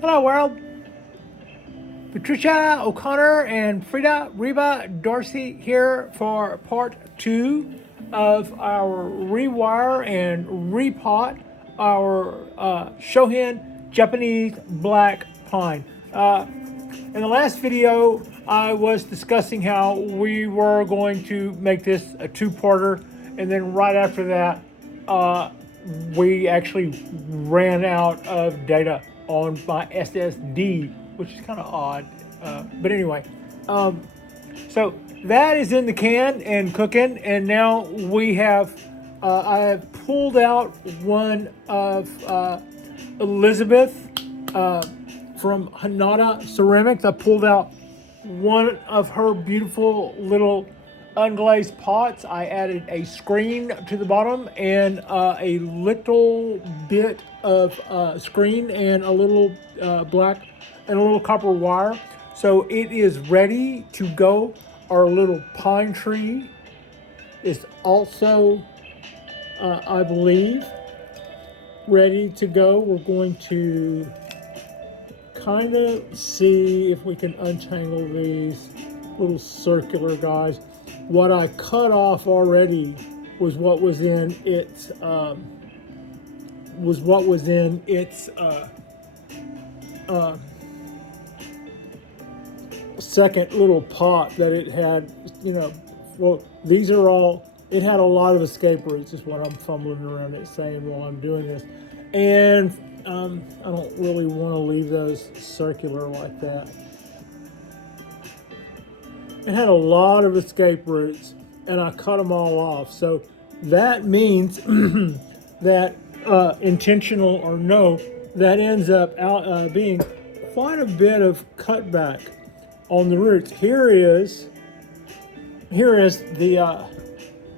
Hello, world. Patricia, O'Connor, and Frida, Reba, Darcy here for part 2 of our rewire and repot our Shohin Japanese black pine. In the last video, I was discussing how we were going to make this a two-parter, and then right after that, uh, we actually ran out of data on my SSD, which is kind of odd. But anyway, so that is in the can and cooking, and now we have. I have pulled out one of Elizabeth from Hinata Ceramics. I pulled out one of her beautiful little unglazed pots. I added a screen to the bottom and a little bit of screen and a little black and a little copper wire. So it is ready to go. Our little pine tree is also, I believe, ready to go. We're going to kind of see if we can untangle these little circular guys. What I cut off already was what was in its second little pot that it had. Well, these are all. It had a lot of escape routes, is what I'm fumbling around it saying while I'm doing this, and I don't really want to leave those circular like that. It had a lot of escape routes, and I cut them all off. So that means that intentional or no, that ends up being quite a bit of cutback on the roots. Here is the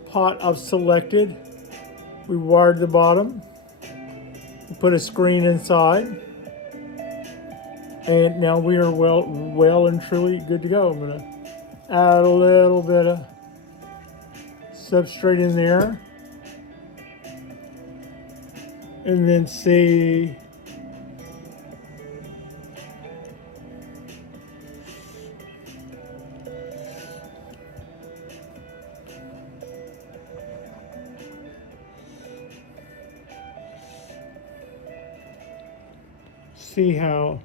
pot I've selected. We wired the bottom. Put a screen inside, and now we are well and truly good to go. I'm going to add a little bit of substrate in there, and then see how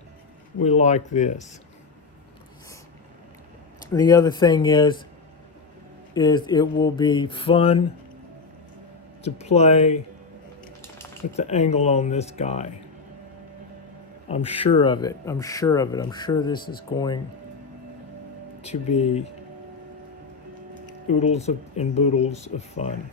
we like this. The other thing is it will be fun to play with the angle on this guy. I'm sure of it. I'm sure this is going to be oodles and boodles of fun.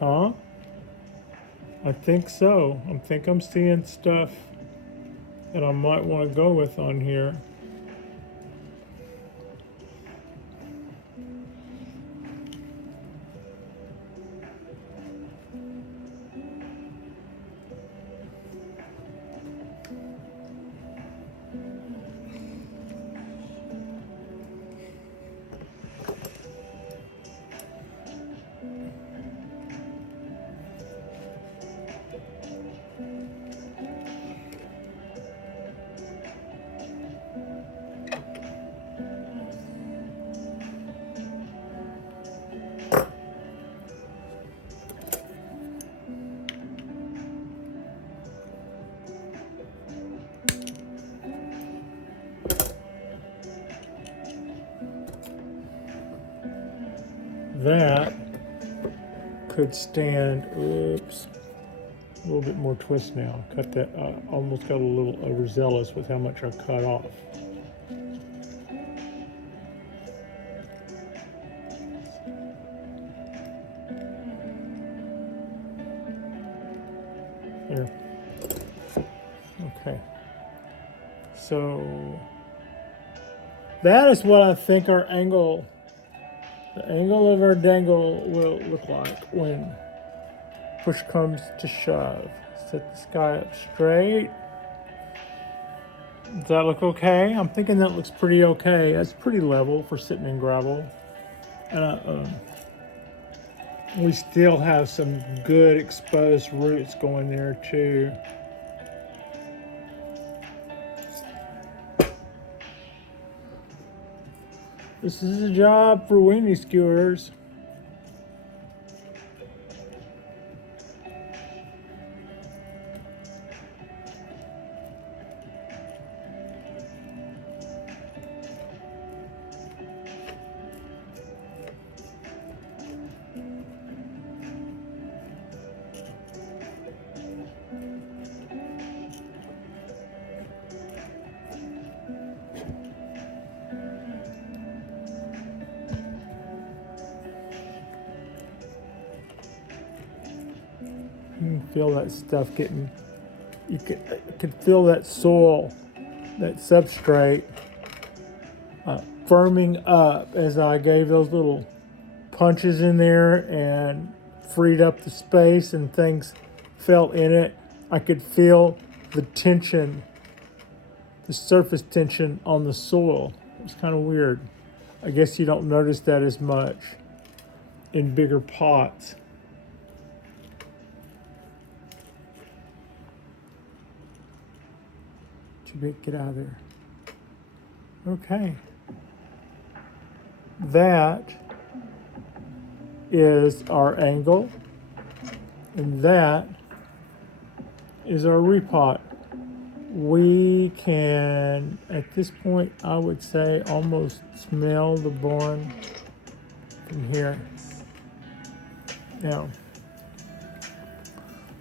Huh? I think so. I think I'm seeing stuff that I might want to go with on here. That could stand, oops, a little bit more twist now. Cut that, almost got a little overzealous with how much I cut off. There. Okay. So that is what I think the angle of our dangle will look like when push comes to shove. Set this guy up straight. Does that look okay? I'm thinking that looks pretty okay. That's pretty level for sitting in gravel. And We still have some good exposed roots going there too. This is a job for weenie skewers. You can feel that stuff getting, you can feel that soil, that substrate firming up as I gave those little punches in there and freed up the space and things fell in it. I could feel the tension, the surface tension on the soil. It was kind of weird. I guess you don't notice that as much in bigger pots. Get out of there. Okay. That is our angle, and that is our repot. We can, at this point, I would say almost smell the barn from here. Now,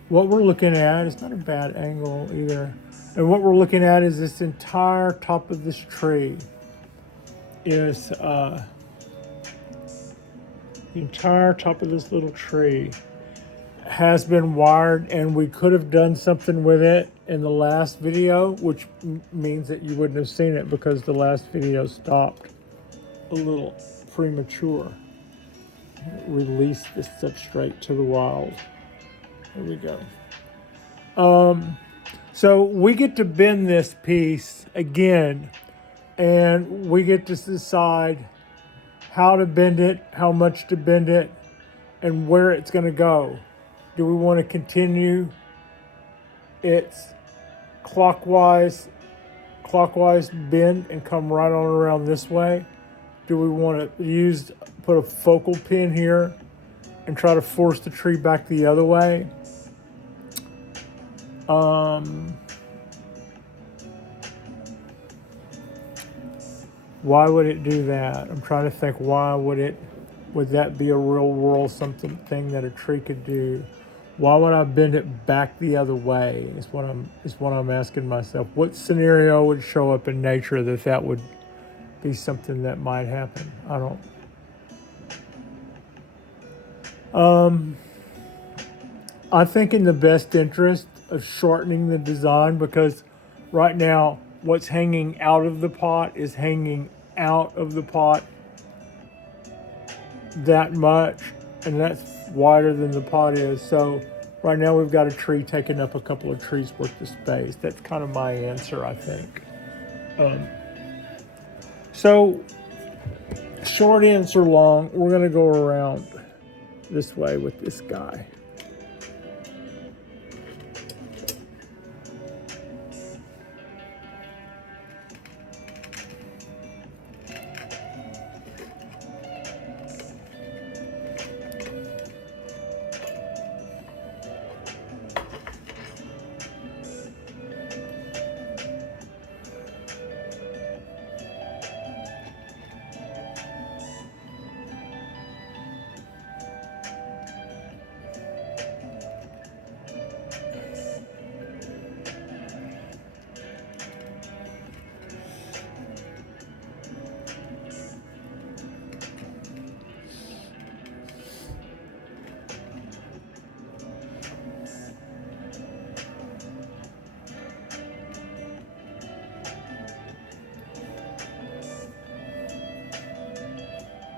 what we're looking at is not a bad angle either. And what we're looking at is this entire top of this tree is the entire top of this little tree has been wired, and we could have done something with it in the last video, which means that you wouldn't have seen it because the last video stopped a little premature. Release this substrate to the wild. There we go. So we get to bend this piece again, and we get to decide how to bend it, how much to bend it, and where it's going to go. Do we want to continue its clockwise bend and come right on around this way? Do we want to put a focal pin here and try to force the tree back the other way? Why would it do that? I'm trying to think, why would that be a real world thing that a tree could do? Why would I bend it back the other way? Is what I'm asking myself. What scenario would show up in nature that would be something that might happen? I don't. I think in the best interest of shortening the design, because right now what's hanging out of the pot is hanging out of the pot that much, and that's wider than the pot is. So right now we've got a tree taking up a couple of trees worth of space. That's kind of my answer, I think. So short answer long, we're going to go around this way with this guy.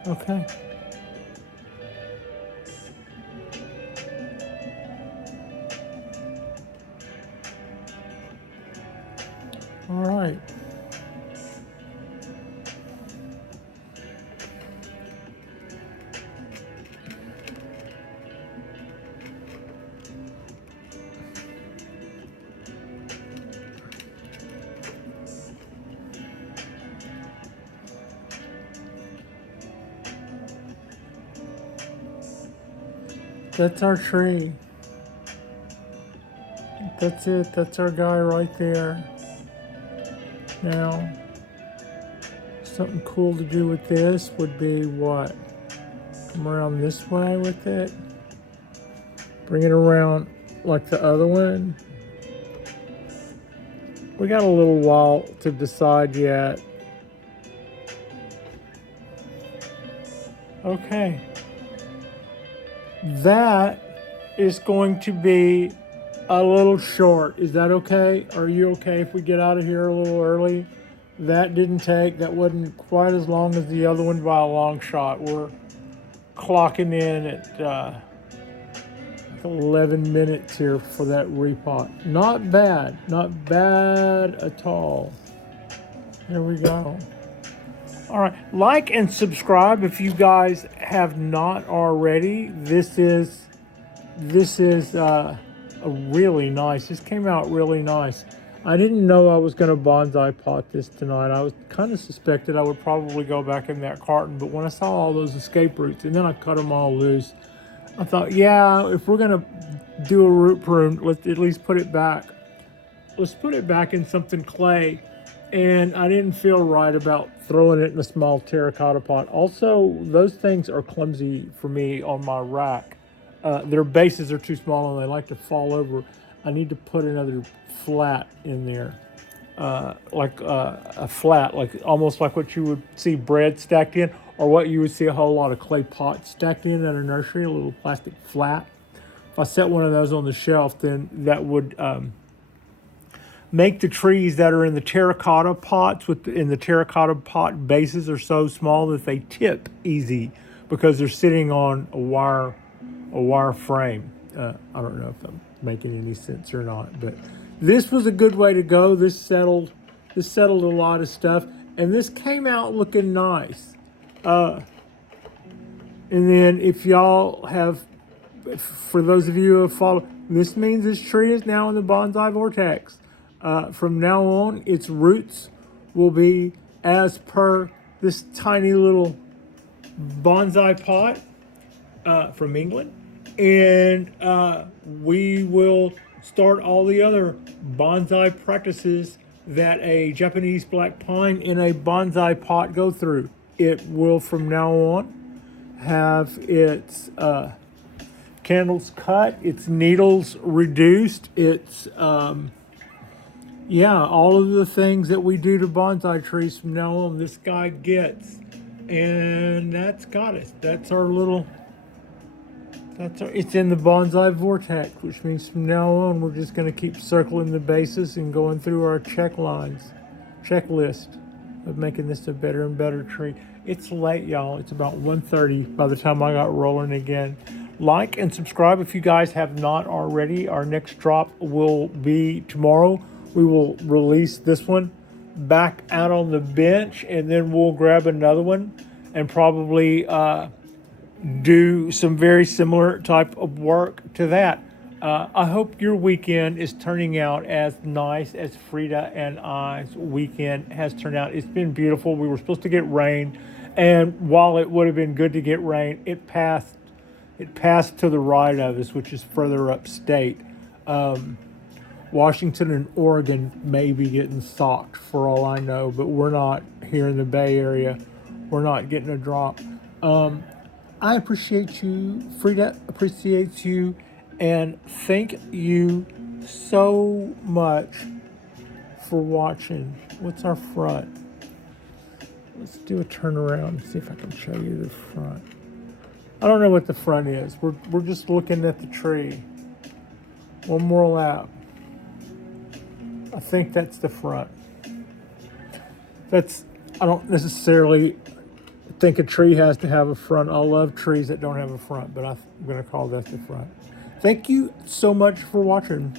Okay. All right. That's our tree. That's it. That's our guy right there. Now, something cool to do with this would be what? Come around this way with it. Bring it around like the other one. We got a little while to decide yet. Okay. That is going to be a little short. Is that okay? Are you okay if we get out of here a little early? That wasn't quite as long as the other one by a long shot. We're clocking in at 11 minutes here for that repot. Not bad. Not bad at all. Here we go. All right. Like and subscribe if you guys have not already. This is a really nice. This came out really nice. I didn't know I was going to bonsai pot this tonight. I was kind of suspected I would probably go back in that carton, but when I saw all those escape roots and then I cut them all loose, I thought, yeah, if we're going to do a root prune, let's at least put it back. Let's put it back in something clay. And I didn't feel right about throwing it in a small terracotta pot. Also, those things are clumsy for me on my rack. Their bases are too small and they like to fall over. I need to put another flat in there. Like a flat, like almost like what you would see bread stacked in, or what you would see a whole lot of clay pots stacked in at a nursery, a little plastic flat. If I set one of those on the shelf, then that would make the trees that are in the terracotta pots in the terracotta pot bases are so small that they tip easy because they're sitting on a wire frame. I don't know if I'm making any sense or not, but this was a good way to go. This settled a lot of stuff, and this came out looking nice. And then if y'all have, for those of you who have followed, this means this tree is now in the bonsai vortex. From now on, its roots will be as per this tiny little bonsai pot from England. And we will start all the other bonsai practices that a Japanese black pine in a bonsai pot go through. It will from now on have its candles cut, its needles reduced, its all of the things that we do to bonsai trees from now on, this guy gets. And that's got it. That's our little, it's in the bonsai vortex, which means from now on, we're just going to keep circling the bases and going through our checklist of making this a better and better tree. It's late, y'all. It's about 1:30 by the time I got rolling again. Like and subscribe if you guys have not already. Our next drop will be tomorrow. We will release this one back out on the bench, and then we'll grab another one and probably do some very similar type of work to that. I hope your weekend is turning out as nice as Frida and I's weekend has turned out. It's been beautiful. We were supposed to get rain, and while it would have been good to get rain, it passed to the right of us, which is further upstate. Washington and Oregon may be getting socked for all I know, but we're not here in the Bay Area. We're not getting a drop. I appreciate you. Frida appreciates you. And thank you so much for watching. What's our front? Let's do a turnaround and see if I can show you the front. I don't know what the front is. We're just looking at the tree. One more lap. I think that's the front. I don't necessarily think a tree has to have a front. I love trees that don't have a front, but I'm going to call that the front. Thank you so much for watching.